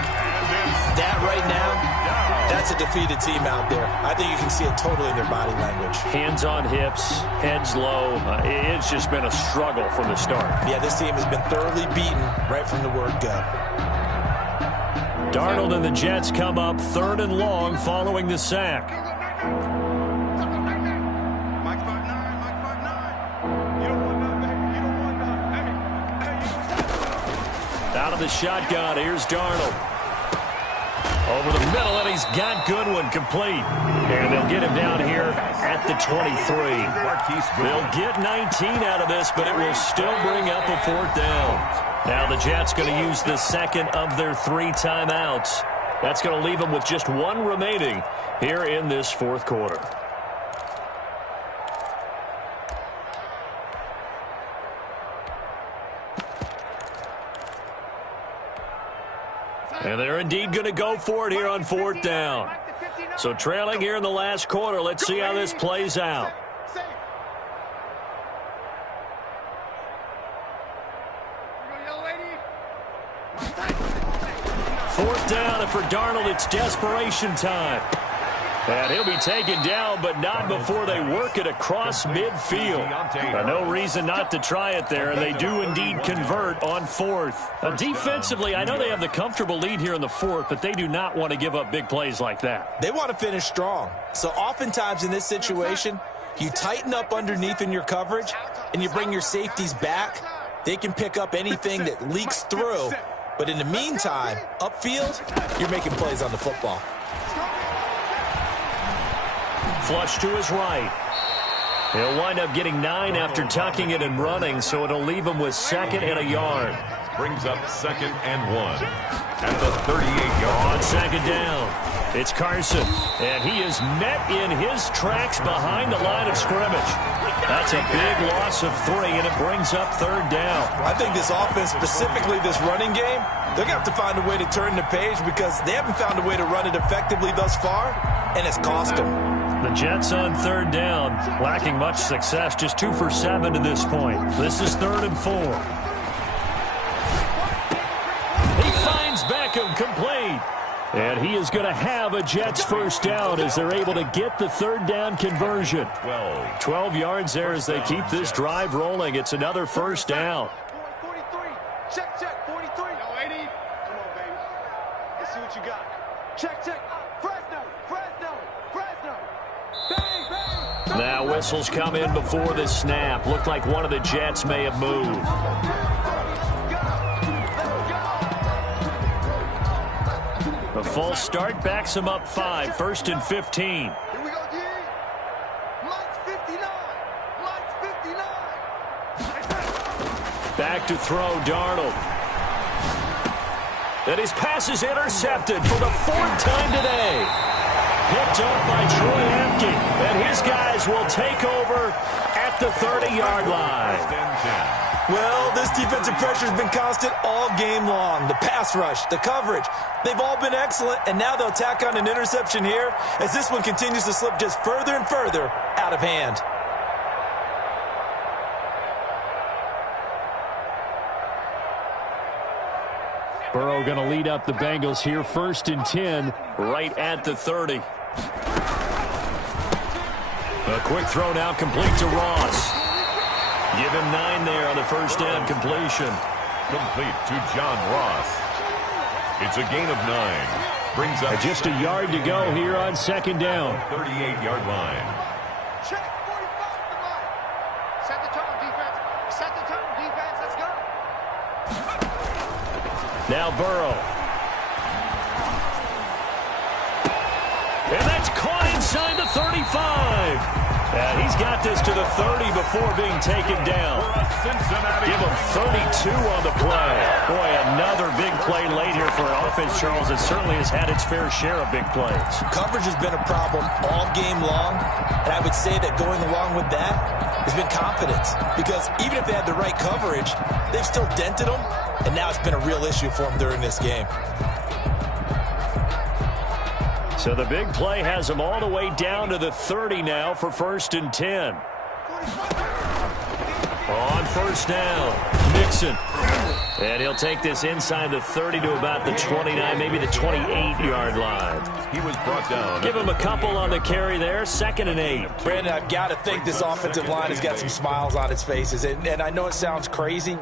That right now, that's a defeated team out there. I think you can see it totally in their body language. Hands on hips, heads low. It's just been a struggle from the start. Yeah, this team has been thoroughly beaten right from the word go. Darnold and the Jets come up 3rd and long following the sack. Out of the shotgun, here's Darnold. Over the middle, and he's got Goodwin complete. And they'll get him down here at the 23. They'll get 19 out of this, but it will still bring up a 4th down. Now the Jets going to use the second of their 3 timeouts. That's going to leave them with just 1 remaining here in this 4th quarter. And they're indeed going to go for it here on 4th down. So trailing here in the last quarter, let's see how this plays out. 4th down, and for Darnold, it's desperation time. And he'll be taken down, but not before they work it across midfield. No reason not to try it there, and they do indeed convert on 4th. Defensively, I know they have the comfortable lead here in the 4th, but they do not want to give up big plays like that. They want to finish strong. So oftentimes in this situation, you tighten up underneath in your coverage, and you bring your safeties back. They can pick up anything that leaks through. But in the meantime, upfield, you're making plays on the football. Flush to his right. He'll wind up getting 9 after tucking it and running, so it'll leave him with 2nd and a yard. Brings up 2nd and 1 at the 38-yard. On 2nd down, it's Carson, and he is met in his tracks behind the line of scrimmage. That's a big loss of 3, and it brings up 3rd down. I think this offense, specifically this running game, they're going to have to find a way to turn the page because they haven't found a way to run it effectively thus far, and it's cost them. The Jets on 3rd down, lacking much success, just 2 for 7 to this point. This is 3rd and 4. He finds Beckham complete. And he is going to have a Jets 1st down as they're able to get the 3rd down conversion. 12 yards there as they keep this drive rolling. It's another 1st down. 43. Check, 43. Yo, 80. Come on, baby. Let's see what you got. Check. Fresno. Bang, bang. Now whistles come in before the snap. Looked like one of the Jets may have moved. A false start backs him up 5, 1st and 15. Here we go, D. Mike's 59. Back to throw, Darnold. And his pass is intercepted for the 4th time today. Picked off by Troy Apke. And his guys will take over at the 30-yard line. Well, this defensive pressure has been constant all game long. The pass rush, the coverage, they've all been excellent, and now they'll tack on an interception here as this one continues to slip just further and further out of hand. Burrow going to lead up the Bengals here, 1st and 10, right at the 30. A quick throw now complete to Ross. Give him 9 there on the 1st down completion. Complete to John Ross. It's a gain of 9. Brings up just a yard to go here on 2nd down. 38-yard line. Check, 45 to Mike. Set the tone, defense. Let's go. Now Burrow. And that's caught inside the 35. And he's got this to the 30 before being taken down. Give him 32 on the play. Boy, another big play late here for an offense, Charles, that certainly has had its fair share of big plays. Coverage has been a problem all game long, and I would say that going along with that has been confidence. Because even if they had the right coverage, they've still dented them, and now it's been a real issue for them during this game. So the big play has him all the way down to the 30 now for 1st and 10. On 1st down, Mixon. And he'll take this inside the 30 to about the 29, maybe the 28-yard line. He was brought down. Give him a couple on the carry there, 2nd and 8. Brandon, I've got to think this offensive line has got some smiles on its faces. And I know it sounds crazy,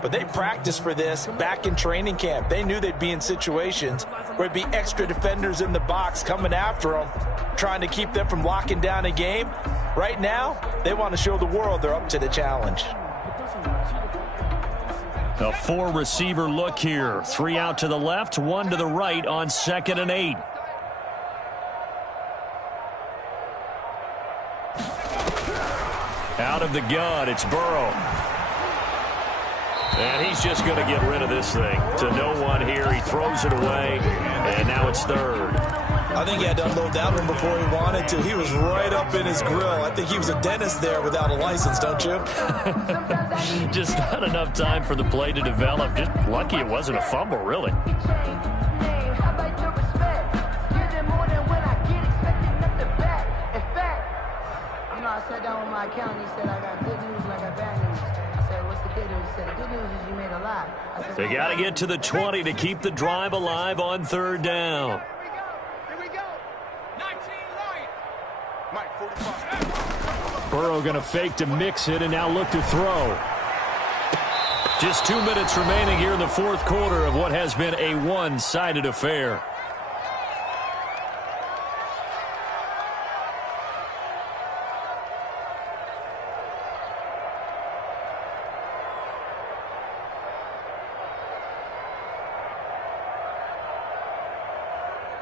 but they practiced for this back in training camp. They knew they'd be in situations where it'd be extra defenders in the box coming after them, trying to keep them from locking down a game. Right now, they want to show the world they're up to the challenge. A 4-receiver look here. 3 out to the left, 1 to the right on 2nd and 8. Out of the gun, it's Burrow. And he's just going to get rid of this thing. To no one here. He throws it away, and now it's 3rd. I think he had to unload that one before he wanted to. He was right up in his grill. I think he was a dentist there without a license, don't you? Just not enough time for the play to develop. Just lucky it wasn't a fumble, really. I sat down with my accountant. He said, I got good news and I got bad news. I said, what's the good news? He said, the good news is you made a lot. I said, They got to get to the 20 to keep the drive alive on 3rd down. Here we go. 19 line. Mike, 45. Burrow going to fake to mix it and now look to throw. Just 2 minutes remaining here in the 4th quarter of what has been a one-sided affair.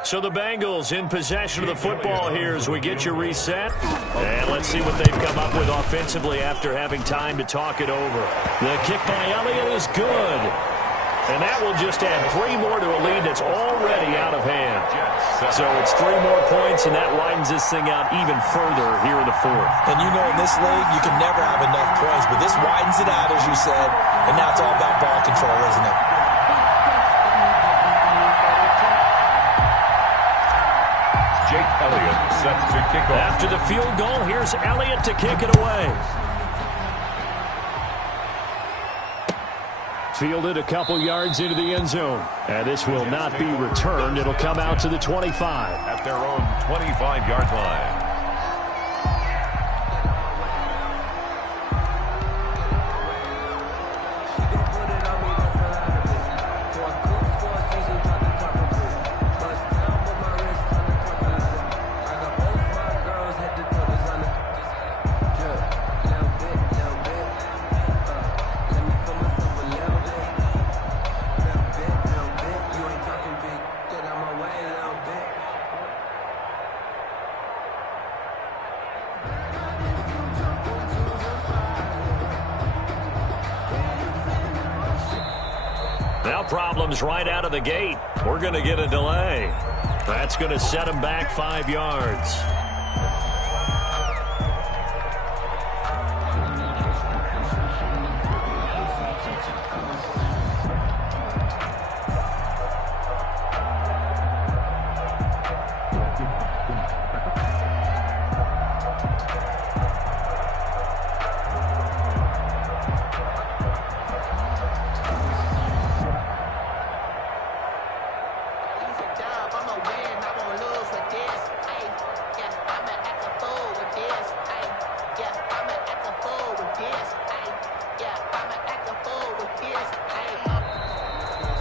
So the Bengals in possession of the football here as we get you reset. And let's see what they've come up with offensively after having time to talk it over. The kick by Elliott is good. And that will just add 3 more to a lead that's already out of hand. So it's 3 more points, and that widens this thing out even further here in the 4th. And you know in this league, you can never have enough points, but this widens it out, as you said, and now it's all about ball control, isn't it? Jake Elliott set to kick off. After the field goal, here's Elliott to kick it away. Fielded a couple yards into the end zone. And this will not be returned. It'll come out to the 25. At their own 25-yard line. Now problems right out of the gate. We're going to get a delay. That's going to set him back 5 yards.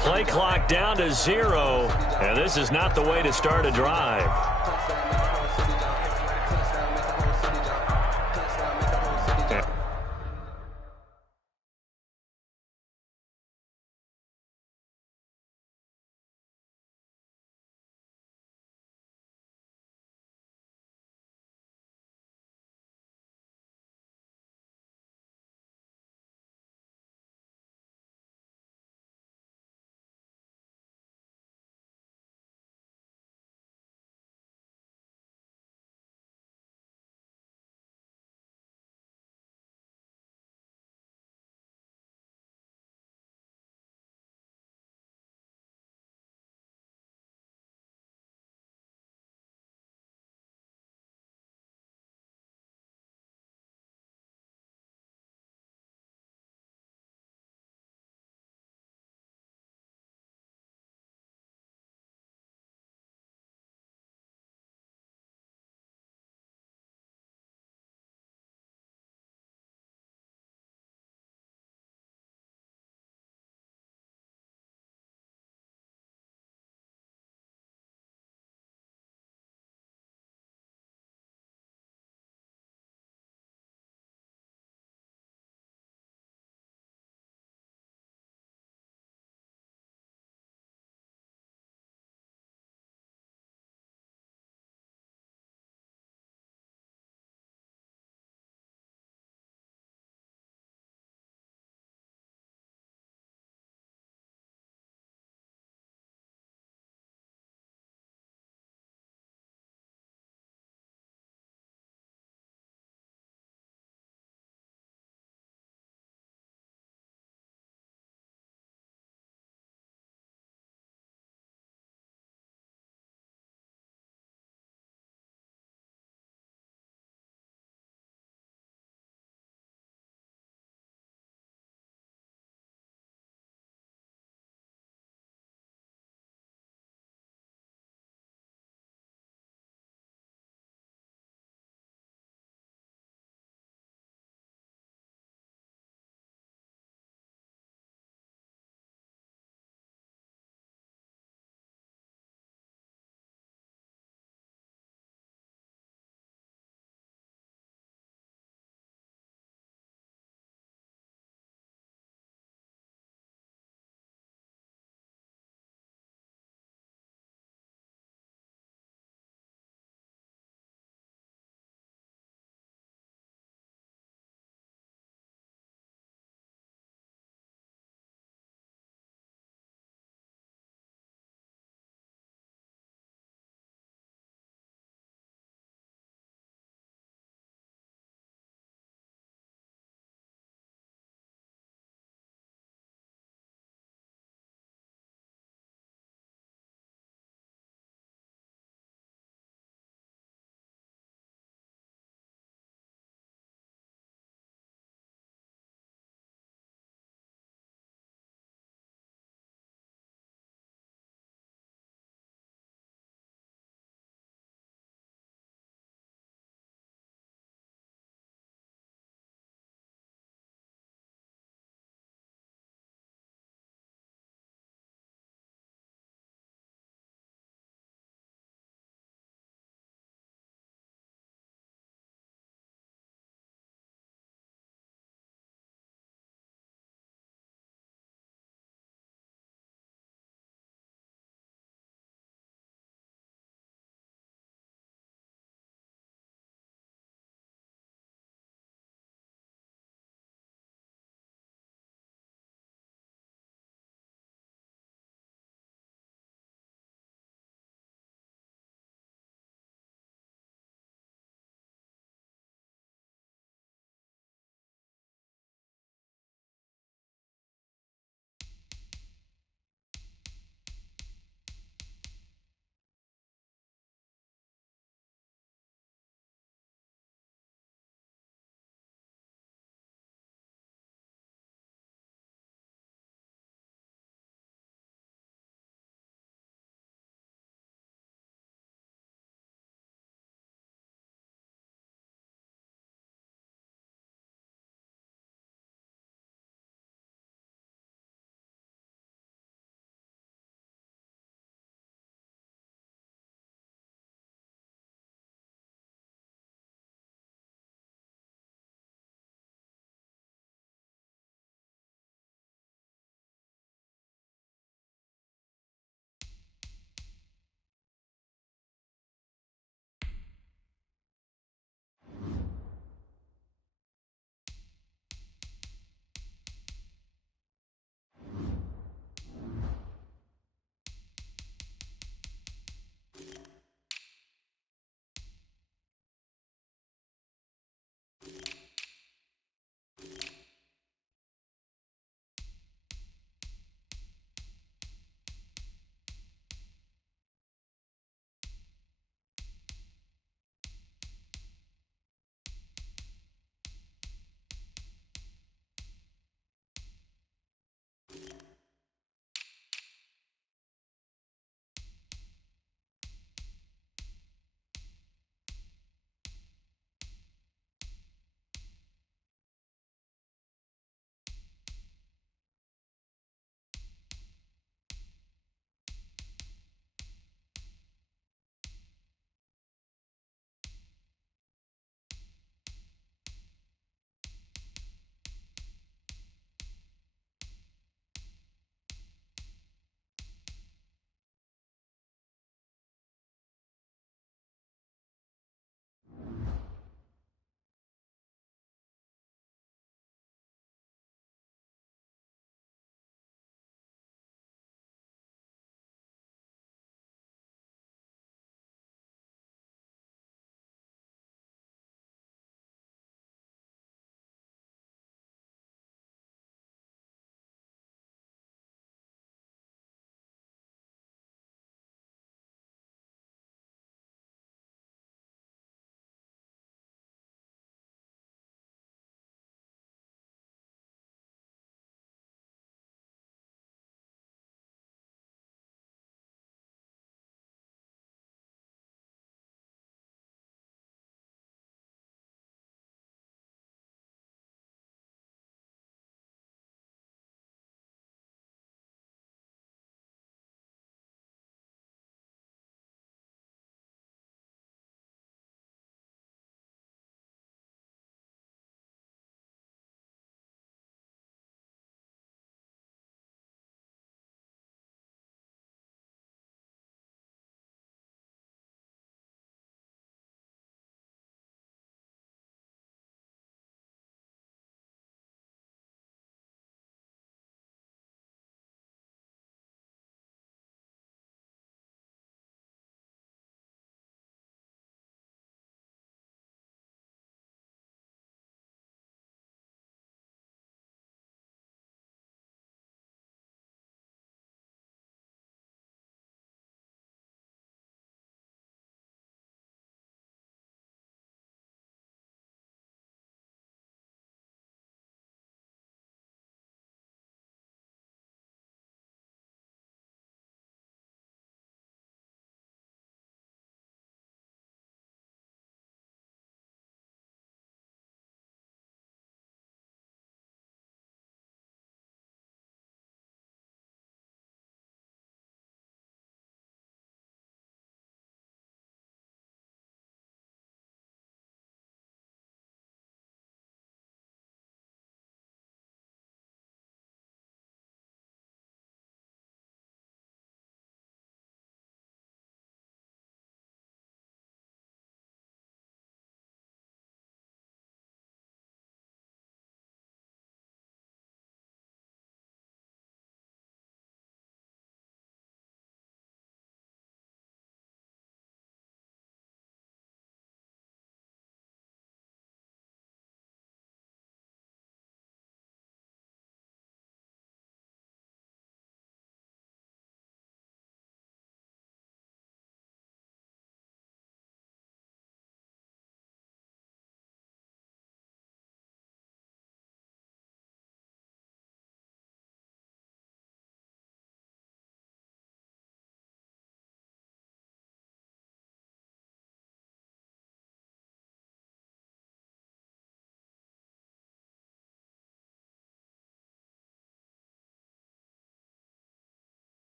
Play clock down to 0, and this is not the way to start a drive.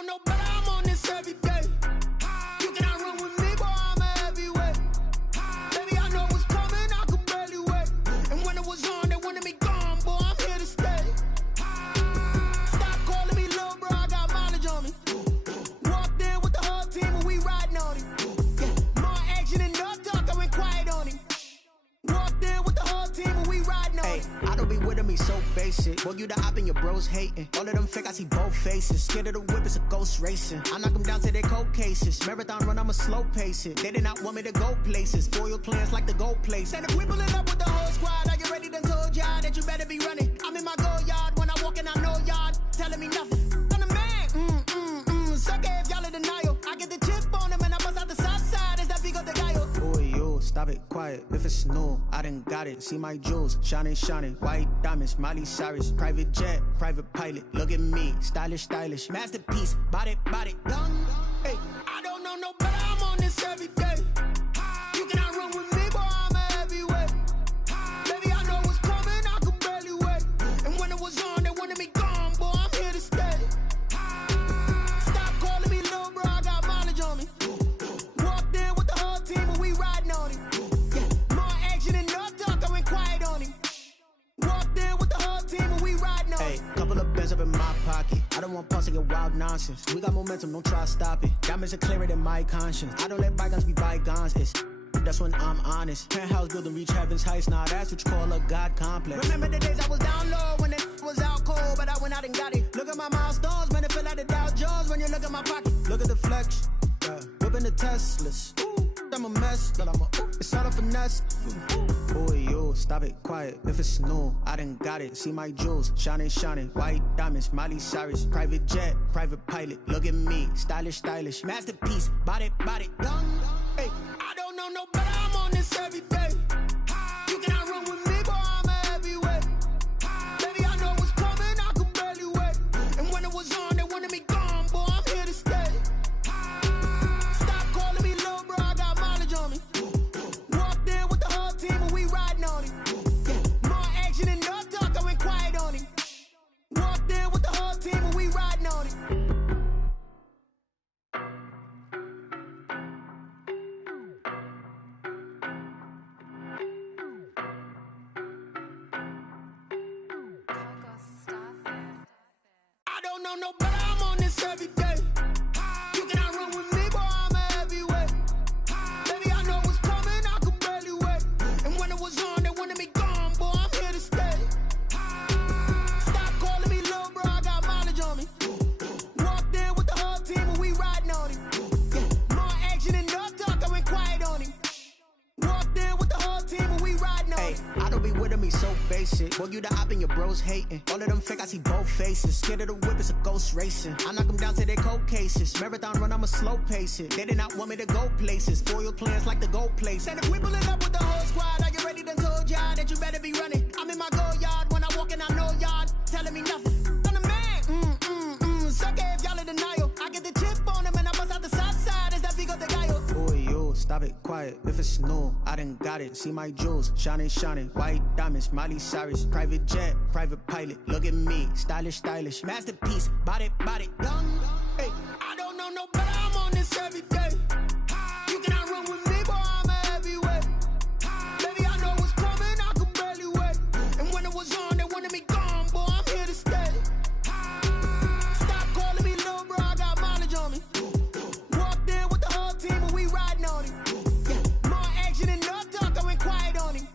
don't know, but I'm on this every day. You cannot run with me, boy, I'm a heavyweight. Baby, I know what's coming, I could barely wait. And when it was on, they wanted me gone, boy, I'm here to stay. Stop calling me little bro, I got mileage on me. Walked in with the whole team and we riding on him. Yeah, more action and no talk, I went quiet on him. Walked in with the whole team and we riding on him. I don't be with me so basic. Boy, you the op and your bros hating. All of them fake, I see both faces. Scared of the whip, it's a ghost racing. I knock them down to their cold cases. Marathon run, I'ma slow pace it. They did not want me to go places. Foil plans like the gold place. And if we pulling up with the whole squad, are you ready? Done told y'all that you better be running. I'm in my go yard. When I walk in, I know y'all telling me nothing. I'm the man. Suck it if y'all in denial. I get the chip on them and I bust out the south side. Is that Vigo the Gallo? Boy, you stop it quiet. If it's new, I done got it. See my jewels, shining, shining. White diamonds, Miley Cyrus. Private jet, private pilot. Look at me, stylish, stylish. Masterpiece, body, done. Hey, I don't know no better. I'm on this every day. You cannot run with me, boy, I'm a heavyweight. Baby, I know what's coming, I could barely wait. And when it was on, they wanted me gone, boy, I'm here to stay. Stop calling me little bro, I got mileage on me. Walked in with the whole team and we riding on him. Yeah, more action and no talk, I went quiet on him. Walked in with the whole team and we riding on him. Hey, couple of bands up in my pocket. I don't want pause to get wild nonsense. We got momentum, don't try to stop it. Diamonds are clearer than my conscience. I don't let bygones be bygones. That's when I'm honest. Penthouse building, reach heaven's heights. Nah, that's what you call a God complex. Remember the days I was down low when it was out cold, but I went out and got it. Look at my milestones, man, it feel like the Dow Jones when you look at my pocket. Look at the flex, whipping the Teslas. I'm a mess, but it's all a finesse. Boy, you stop it quiet. If it's new, I done got it. See my jewels, shining, shining. White diamonds, Miley Cyrus. Private jet, private pilot. Look at me, stylish, stylish. Masterpiece, body, done. Hey, I don't know no better. I'm on this every day. You cannot run with me, boy, I'm a heavyweight. Baby, I know what's coming, I could barely wait. And when it was on, they wanted me gone, boy, I'm here to stay. Stop calling me little bro, I got mileage on me. Walked in with the whole team and we riding on him. Yeah, more action and no talk, I went quiet on him. Walked in with the whole team and we riding on him. I don't know no better, I'm on this every day. You cannot run with me, boy, I'm a heavyweight. Baby, I know what's coming, I could barely wait. And when it was on, they wanted me gone, boy, I'm here to stay. Stop calling me little bro, I got mileage on me. Walked in with the whole team and we riding on him. Yeah, more action and no talk, I went quiet on him. Walked in with the whole team and we riding on him. Hey, I don't be with me so basic. Boy, you the op and your bros hating. All of them fake, I see both faces. Scared of the whip, it's a ghost racing. I knock them down to their cold cases. Marathon run, I'ma slow pace it. They did not want me to go places. Foil plans like the gold place. And if we pulling up with the whole squad, are you ready? Done told y'all that you better be running. I'm in my go yard. When I walk in, I know y'all telling me nothing. I'm the man. Suck it if y'all in denial. I get the chip on them and I bust out the south side. Is that Vigo the Gallo? Boy, you stop it quiet. If it's new, I done got it. See my jewels, shining, shining. White diamonds, Miley Cyrus. Private jet, private pilot. Look at me, stylish, stylish. Masterpiece, body, done. Hey, I don't know no better. I'm on this every day. You cannot run with me, boy, I'm a heavyweight. Baby, I know what's coming, I could barely wait. And when it was on, they wanted me gone, boy, I'm here to stay. Stop calling me little bro, I got mileage on me. Walked in with the whole team and we riding on him. Yeah, more action and no talk, I went quiet on him.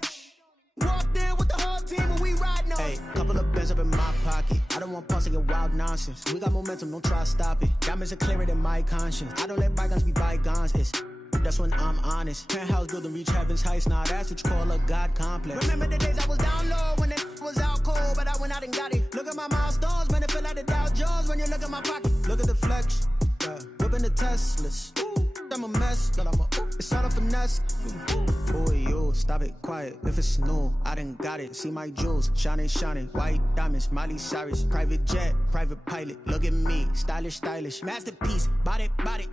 Walked in with the whole team and we riding on him. Hey, couple of bands up in my pocket. I don't want pause to get wild nonsense. We got momentum, don't try to stop it. Diamonds are clearer than my conscience. I don't let bygones be bygones. That's when I'm honest. Penthouse building, reach heaven's heights. Nah, that's what you call a God complex. Remember the days I was down low when it was out cold, but I went out and got it. Look at my milestones, man, it feel like the Dow Jones when you look at my pocket. Look at the flex, whipping the Teslas. I'm a mess, but it's all a finesse. Boy, you stop it quiet. If it's new, I done got it. See my jewels, shining, shining. White diamonds, Miley Cyrus. Private jet, private pilot. Look at me, stylish, stylish. Masterpiece, body,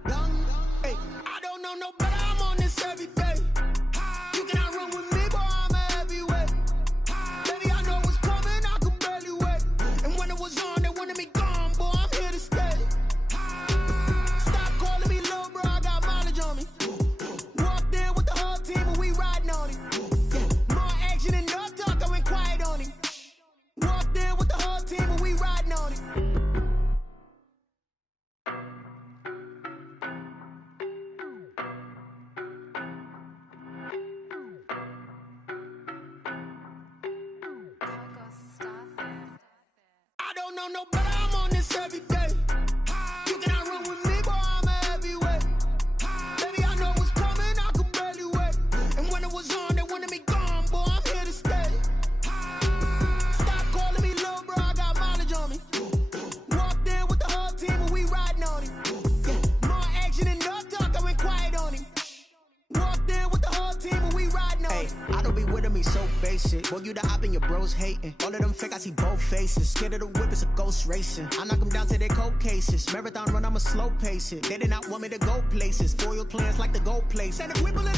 done. Hey, I don't know no better. I'm on this every day. You cannot run with me, boy, I'm a heavyweight. Baby, I know what's coming, I could barely wait. And when it was on, they wanted me gone, boy, I'm here to stay. know no better, I'm on this every day. You cannot run with me, boy, I'm a heavyweight. Baby, I know what's coming, I could barely wait. And when it was on, they wanted me gone, boy, I'm here to stay. Stop calling me little bro, I got mileage on me. Walked in with the whole team and we riding on him. More action and no talk, I went quiet on him. Walked in with the whole team and we riding on him. I don't be with him, he's so basic. Boy, you the op and your bros hating. All of them fake, I see both faces. Scared of the whip, it's a ghost racing. I knock them down to their cold cases. Marathon run, I'ma slow pace it. They did not want me to go places. Foil plans like the gold place. And if we believe